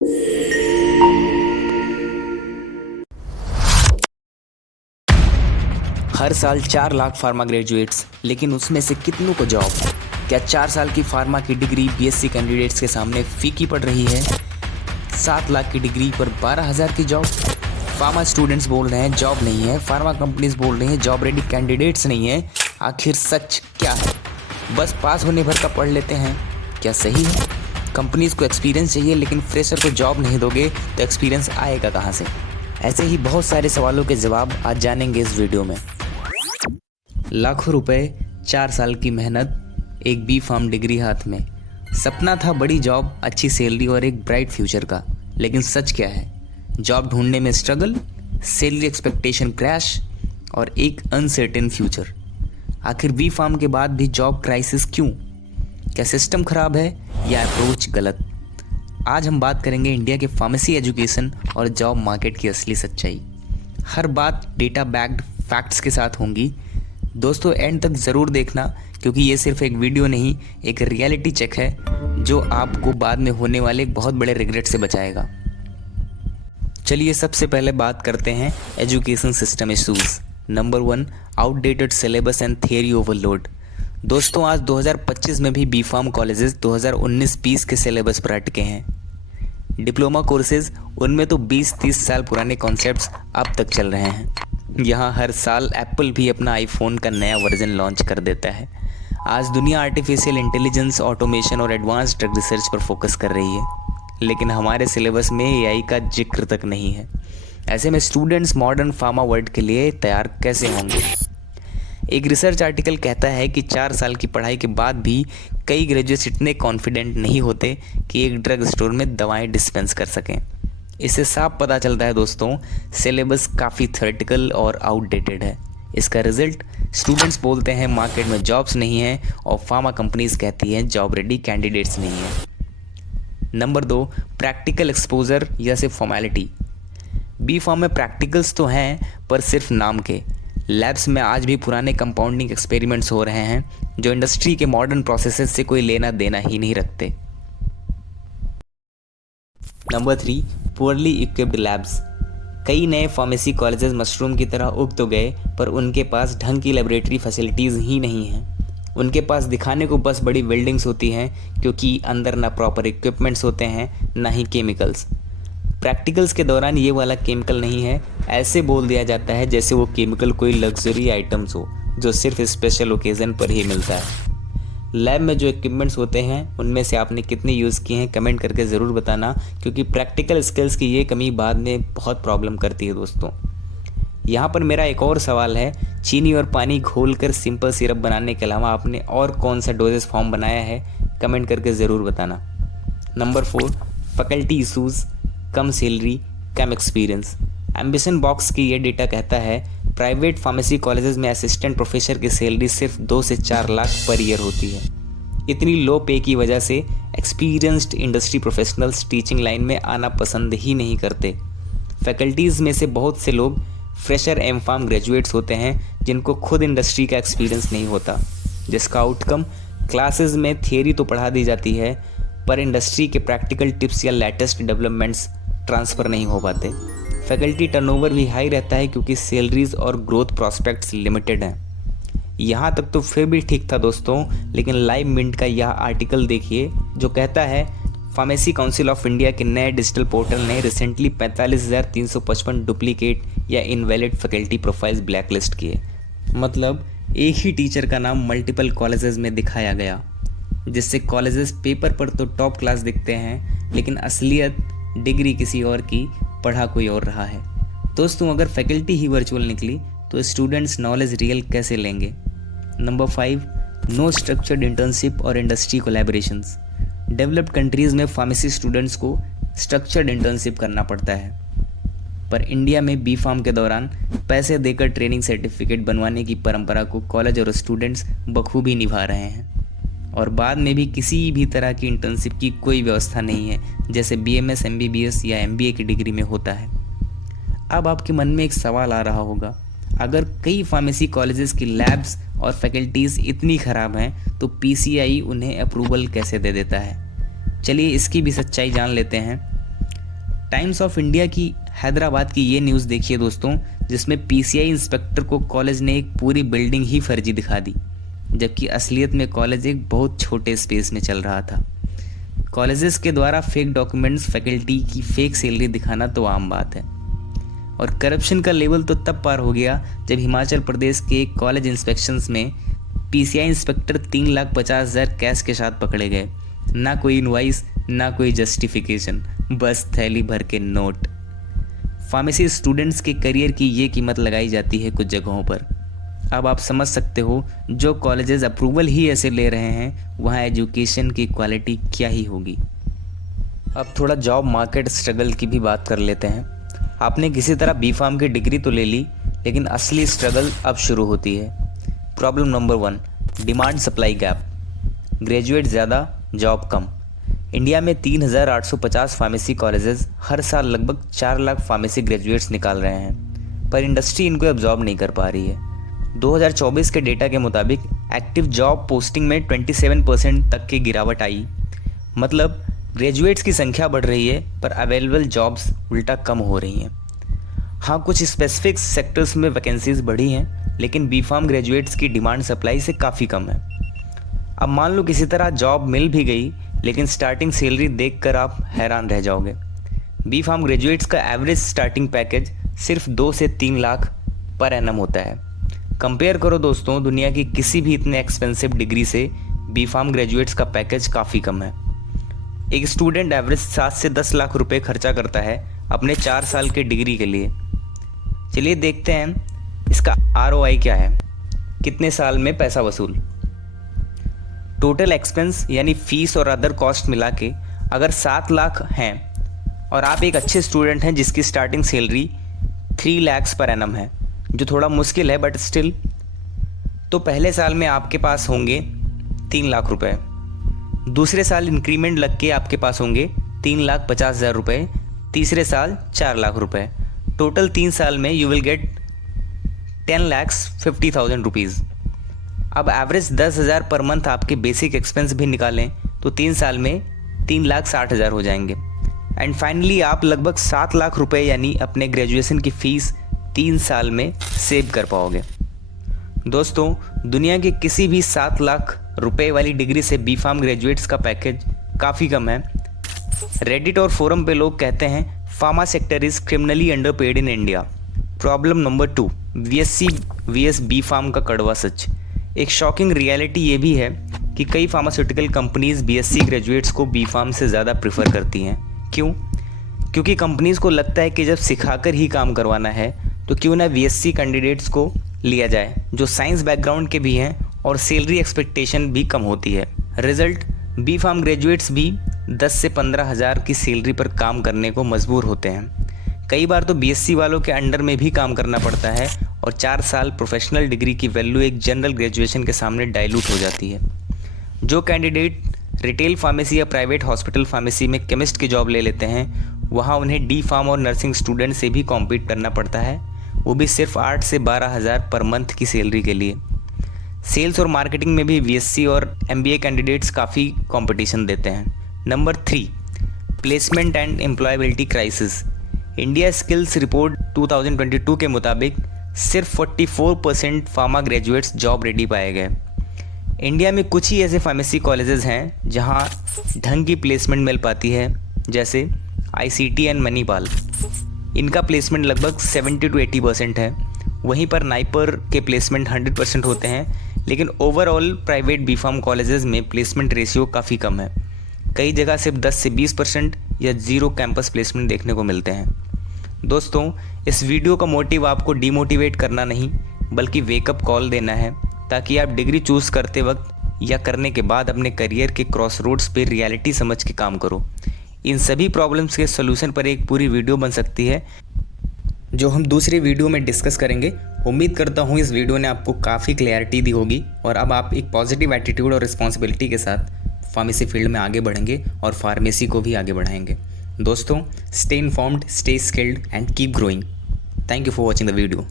हर साल 4 lakh pharma graduates, लेकिन उसमें से कितनों को जॉब? क्या 4 साल की फार्मा की डिग्री बीएससी कैंडिडेट्स के सामने फीकी पड़ रही है? 7 लाख की डिग्री पर 12,000 की जॉब? फार्मा स्टूडेंट्स बोल रहे हैं जॉब नहीं है, फार्मा कंपनीज बोल रही हैं जॉब रेडी कैंडिडेट्स नहीं है। आखिर सच क्या है? बस पास होने भर का पढ़ लेते हैं, क्या सही है? कंपनीज को एक्सपीरियंस चाहिए, लेकिन फ्रेशर को जॉब नहीं दोगे तो एक्सपीरियंस आएगा कहाँ से? ऐसे ही बहुत सारे सवालों के जवाब आज जानेंगे इस वीडियो में। लाखों रुपए, 4 साल की मेहनत, एक बी फार्म डिग्री हाथ में। सपना था बड़ी जॉब, अच्छी सैलरी और एक ब्राइट फ्यूचर का, लेकिन सच क्या है? जॉब ढूंढने में स्ट्रगल, सैलरी एक्सपेक्टेशन क्रैश और एक अनसर्टेन फ्यूचर। आखिर बी फार्म के बाद भी जॉब क्राइसिस क्यों? क्या सिस्टम खराब है या अप्रोच गलत? आज हम बात करेंगे इंडिया के फार्मेसी एजुकेशन और जॉब मार्केट की असली सच्चाई। हर बात डेटा बैक्ड फैक्ट्स के साथ होंगी। दोस्तों एंड तक ज़रूर देखना, क्योंकि ये सिर्फ एक वीडियो नहीं, एक रियलिटी चेक है जो आपको बाद में होने वाले एक बहुत बड़े रिग्रेट से बचाएगा। चलिए सबसे पहले बात करते हैं education system issues. Number 1, outdated syllabus and theory overload. दोस्तों आज 2025 में भी बी फार्म कॉलेजेस 2019-20 के सिलेबस पर अटके हैं। डिप्लोमा कोर्सेज, उनमें तो 20-30 साल पुराने कॉन्सेप्ट्स अब तक चल रहे हैं। यहाँ हर साल एप्पल भी अपना आईफोन का नया वर्जन लॉन्च कर देता है। आज दुनिया आर्टिफिशियल इंटेलिजेंस, ऑटोमेशन और एडवांस ड्रग रिसर्च पर फोकस कर रही है, लेकिन हमारे सिलेबस में एआई का जिक्र तक नहीं है। ऐसे में स्टूडेंट्स मॉडर्न फार्मा वर्ल्ड के लिए तैयार कैसे होंगे? एक रिसर्च आर्टिकल कहता है कि 4 साल की पढ़ाई के बाद भी कई ग्रेजुएट्स इतने कॉन्फिडेंट नहीं होते कि एक ड्रग स्टोर में दवाएं डिस्पेंस कर सकें। इससे साफ पता चलता है दोस्तों, सिलेबस काफ़ी थ्योरेटिकल और आउटडेटेड है। इसका रिजल्ट, स्टूडेंट्स बोलते हैं मार्केट में जॉब्स नहीं हैं और फार्मा कंपनीज कहती हैं जॉब रेडी कैंडिडेट्स नहीं हैं। नंबर 2, प्रैक्टिकल एक्सपोजर या सिर्फ फॉर्मेलिटी। बी फार्म में प्रैक्टिकल्स तो हैं, पर सिर्फ नाम के। लैब्स में आज भी पुराने कंपाउंडिंग एक्सपेरिमेंट्स हो रहे हैं जो इंडस्ट्री के मॉडर्न प्रोसेसेस से कोई लेना देना ही नहीं रखते। Number 3, poorly equipped labs. कई नए फार्मेसी कॉलेजेस मशरूम की तरह उग तो गए, पर उनके पास ढंग की लेबोरेटरी फैसिलिटीज़ ही नहीं हैं। उनके पास दिखाने को बस बड़ी बिल्डिंग्स होती हैं, क्योंकि अंदर ना प्रॉपर इक्विपमेंट्स होते हैं, ना ही केमिकल्स। प्रैक्टिकल्स के दौरान ये वाला केमिकल नहीं है, ऐसे बोल दिया जाता है जैसे वो केमिकल कोई लग्जरी आइटम्स हो जो सिर्फ स्पेशल ओकेज़न पर ही मिलता है। लैब में जो इक्विपमेंट्स होते हैं उनमें से आपने कितने यूज़ किए हैं कमेंट करके ज़रूर बताना, क्योंकि प्रैक्टिकल स्किल्स की ये कमी बाद में बहुत प्रॉब्लम करती है दोस्तों। यहाँ पर मेरा एक और सवाल है, चीनी और पानी घोलकर सिंपल सिरप बनाने के अलावा आपने और कौन सा डोजेस फॉर्म बनाया है? कमेंट करके ज़रूर बताना। नंबर 4, फैकल्टी इशूज़, कम सैलरी, कम एक्सपीरियंस। एम्बिशन बॉक्स की ये डेटा कहता है प्राइवेट फार्मेसी कॉलेजेस में असिस्टेंट प्रोफेसर की सैलरी सिर्फ 2 से 4 लाख पर ईयर होती है। इतनी लो पे की वजह से experienced industry professionals teaching line में आना पसंद ही नहीं करते। फैकल्टीज़ में से बहुत से लोग फ्रेशर एम फार्म ग्रेजुएट्स होते हैं जिनको खुद इंडस्ट्री का एक्सपीरियंस नहीं होता, जिसका आउटकम क्लासेस में थियरी तो पढ़ा दी जाती है, पर इंडस्ट्री के प्रैक्टिकल टिप्स या लेटेस्ट डेवलपमेंट्स ट्रांसफ़र नहीं हो पाते। फैकल्टी टर्नओवर भी हाई रहता है क्योंकि सैलरीज और ग्रोथ प्रॉस्पेक्ट्स लिमिटेड हैं। यहाँ तक तो फिर भी ठीक था दोस्तों, लेकिन लाइव मिंट का यह आर्टिकल देखिए जो कहता है फार्मेसी काउंसिल ऑफ इंडिया के नए डिजिटल पोर्टल ने रिसेंटली 45,355 डुप्लीकेट या इनवैलिड फैकल्टी प्रोफाइल्स ब्लैकलिस्ट किए। मतलब एक ही टीचर का नाम मल्टीपल कॉलेजेस में दिखाया गया, जिससे कॉलेजेस पेपर पर तो टॉप क्लास दिखते हैं, लेकिन असलियत डिग्री किसी और की, पढ़ा कोई और रहा है। दोस्तों अगर फैकल्टी ही वर्चुअल निकली तो स्टूडेंट्स नॉलेज रियल कैसे लेंगे? नंबर 5, नो स्ट्रक्चर्ड इंटर्नशिप और इंडस्ट्री कोलैबोरेशंस। डेवलप्ड कंट्रीज़ में फार्मेसी स्टूडेंट्स को स्ट्रक्चर्ड इंटर्नशिप करना पड़ता है, पर इंडिया में बी फार्म के दौरान पैसे देकर ट्रेनिंग सर्टिफिकेट बनवाने की परंपरा को कॉलेज और स्टूडेंट्स बखूबी निभा रहे हैं। और बाद में भी किसी भी तरह की इंटर्नशिप की कोई व्यवस्था नहीं है, जैसे बीएमएस, एमबीबीएस या एमबीए की डिग्री में होता है। अब आपके मन में एक सवाल आ रहा होगा, अगर कई फार्मेसी कॉलेजेस की लैब्स और फैकल्टीज़ इतनी ख़राब हैं तो पीसीआई उन्हें अप्रूवल कैसे दे देता है? चलिए इसकी भी सच्चाई जान लेते हैं। टाइम्स ऑफ इंडिया की हैदराबाद की ये न्यूज़ देखिए दोस्तों, जिसमें पीसीआई इंस्पेक्टर को कॉलेज ने एक पूरी बिल्डिंग ही फर्जी दिखा दी, जबकि असलियत में कॉलेज एक बहुत छोटे स्पेस में चल रहा था। कॉलेजेस के द्वारा फेक डॉक्यूमेंट्स, फैकल्टी की फेक सैलरी दिखाना तो आम बात है। और करप्शन का लेवल तो तब पार हो गया जब हिमाचल प्रदेश के एक कॉलेज इंस्पेक्शंस में पीसीआई इंस्पेक्टर 3,50,000 कैश के साथ पकड़े गए। ना कोई इनवॉइस, ना कोई जस्टिफिकेशन, बस थैली भर के नोट। फार्मेसी स्टूडेंट्स के करियर की ये कीमत लगाई जाती है कुछ जगहों पर। अब आप समझ सकते हो, जो कॉलेजेस अप्रूवल ही ऐसे ले रहे हैं, वहाँ एजुकेशन की क्वालिटी क्या ही होगी। अब थोड़ा जॉब मार्केट स्ट्रगल की भी बात कर लेते हैं। आपने किसी तरह B.Pharm की डिग्री तो ले ली, लेकिन असली स्ट्रगल अब शुरू होती है। Problem number 1, demand supply gap. Graduate ज़्यादा, जॉब कम। इंडिया में 3,850 फार्मेसी कॉलेजेस हर साल लगभग 4 लाख फार्मेसी ग्रेजुएट्स निकाल रहे हैं, पर इंडस्ट्री इनको एब्जॉर्ब नहीं कर पा रही है। 2024 के डेटा के मुताबिक एक्टिव जॉब पोस्टिंग में 27% तक की गिरावट आई। मतलब ग्रेजुएट्स की संख्या बढ़ रही है, पर अवेलेबल जॉब्स उल्टा कम हो रही हैं। हाँ, कुछ स्पेसिफिक सेक्टर्स में वैकेंसीज बढ़ी हैं, लेकिन B.Pharm ग्रेजुएट्स की डिमांड सप्लाई से काफ़ी कम है। अब मान लो किसी तरह जॉब मिल भी गई, लेकिन स्टार्टिंग सैलरी देखकर आप हैरान रह जाओगे। B.Pharm ग्रेजुएट्स का एवरेज स्टार्टिंग पैकेज सिर्फ 2 से 3 लाख पर एनम होता है। कंपेयर करो दोस्तों, दुनिया की किसी भी इतने एक्सपेंसिव डिग्री से B.Pharm ग्रेजुएट्स का पैकेज काफ़ी कम है। एक स्टूडेंट एवरेज 7 से 10 लाख रुपए खर्चा करता है अपने 4 साल के डिग्री के लिए। चलिए देखते हैं इसका ROI क्या है, कितने साल में पैसा वसूल। टोटल एक्सपेंस यानी फीस और अदर कॉस्ट मिला के अगर 7 लाख हैं और आप एक अच्छे स्टूडेंट हैं जिसकी starting salary 3 lakh per annum है, जो थोड़ा मुश्किल है बट स्टिल, तो पहले साल में आपके पास होंगे 3 लाख रुपए। दूसरे साल इंक्रीमेंट लग के आपके पास होंगे 3,50,000 रुपये। तीसरे साल 4 लाख रुपए। टोटल 3 साल में यू विल गेट 10,50,000 रुपीज़। अब एवरेज 10,000 पर मंथ आपके बेसिक एक्सपेंस भी निकालें तो 3 साल में 3,60,000 हो जाएंगे। एंड फाइनली आप लगभग 7 लाख रुपए यानी अपने ग्रेजुएशन की फ़ीस 3 साल में सेव कर पाओगे। दोस्तों, दुनिया के किसी भी 7 लाख रुपए वाली डिग्री से B.Pharm ग्रेजुएट्स का पैकेज काफ़ी कम है। रेडिट और फोरम पे लोग कहते हैं pharma sector is criminally underpaid in India. Problem number 2, VSC vs B.Pharm का कड़वा सच। एक शॉकिंग रियलिटी ये भी है कि कई फार्मास्यूटिकल कंपनीज BSc ग्रेजुएट्स को B.Pharm से ज़्यादा प्रेफर करती हैं। क्यों? क्योंकि कंपनीज़ को लगता है कि जब सिखाकर ही काम करवाना है तो क्यों ना VSc कैंडिडेट्स को लिया जाए, जो साइंस बैकग्राउंड के भी हैं और सैलरी एक्सपेक्टेशन भी कम होती है। रिजल्ट, B.Pharm ग्रेजुएट्स भी 10 से 15,000 की सैलरी पर काम करने को मजबूर होते हैं। कई बार तो BSc वालों के अंडर में भी काम करना पड़ता है और 4 साल प्रोफेशनल डिग्री की वैल्यू एक जनरल ग्रेजुएशन के सामने डाइल्यूट हो जाती है। जो कैंडिडेट रिटेल फार्मेसी या प्राइवेट हॉस्पिटल फार्मेसी में केमिस्ट की जॉब ले लेते हैं, वहाँ उन्हें D.Pharm और नर्सिंग स्टूडेंट से भी कॉम्पीट करना पड़ता है, वो भी सिर्फ 8 से 12,000 पर मंथ की सैलरी के लिए। सेल्स और मार्केटिंग में भी VSc और MBA कैंडिडेट्स काफ़ी कंपटीशन देते हैं। Number 3, placement and employability crisis. India skills report 2022 के मुताबिक सिर्फ 44% फार्मा ग्रेजुएट्स जॉब रेडी पाए गए। इंडिया में कुछ ही ऐसे फार्मेसी कॉलेजेस हैं जहां ढंग की प्लेसमेंट मिल पाती है, जैसे ICT एंड मणिपाल। इनका प्लेसमेंट लगभग 70 to 80% है। वहीं पर नाइपर के प्लेसमेंट 100% होते हैं, लेकिन ओवरऑल प्राइवेट B.Pharm कॉलेजेस में प्लेसमेंट रेशियो काफ़ी कम है। कई जगह सिर्फ 10 से 20% या 0 कैंपस प्लेसमेंट देखने को मिलते हैं। दोस्तों, इस वीडियो का मोटिव आपको डिमोटिवेट करना नहीं, बल्कि वेकअप कॉल देना है, ताकि आप डिग्री चूज़ करते वक्त या करने के बाद अपने करियर के क्रॉस रोड्स पर रियलिटी समझ के काम करो। इन सभी प्रॉब्लम्स के सोल्यूशन पर एक पूरी वीडियो बन सकती है, जो हम दूसरी वीडियो में डिस्कस करेंगे। उम्मीद करता हूँ इस वीडियो ने आपको काफ़ी क्लैरिटी दी होगी और अब आप एक पॉजिटिव एटीट्यूड और रिस्पॉन्सिबिलिटी के साथ फार्मेसी फील्ड में आगे बढ़ेंगे और फार्मेसी को भी आगे बढ़ाएंगे। दोस्तों, stay informed, stay skilled and keep growing. Thank you for watching the video.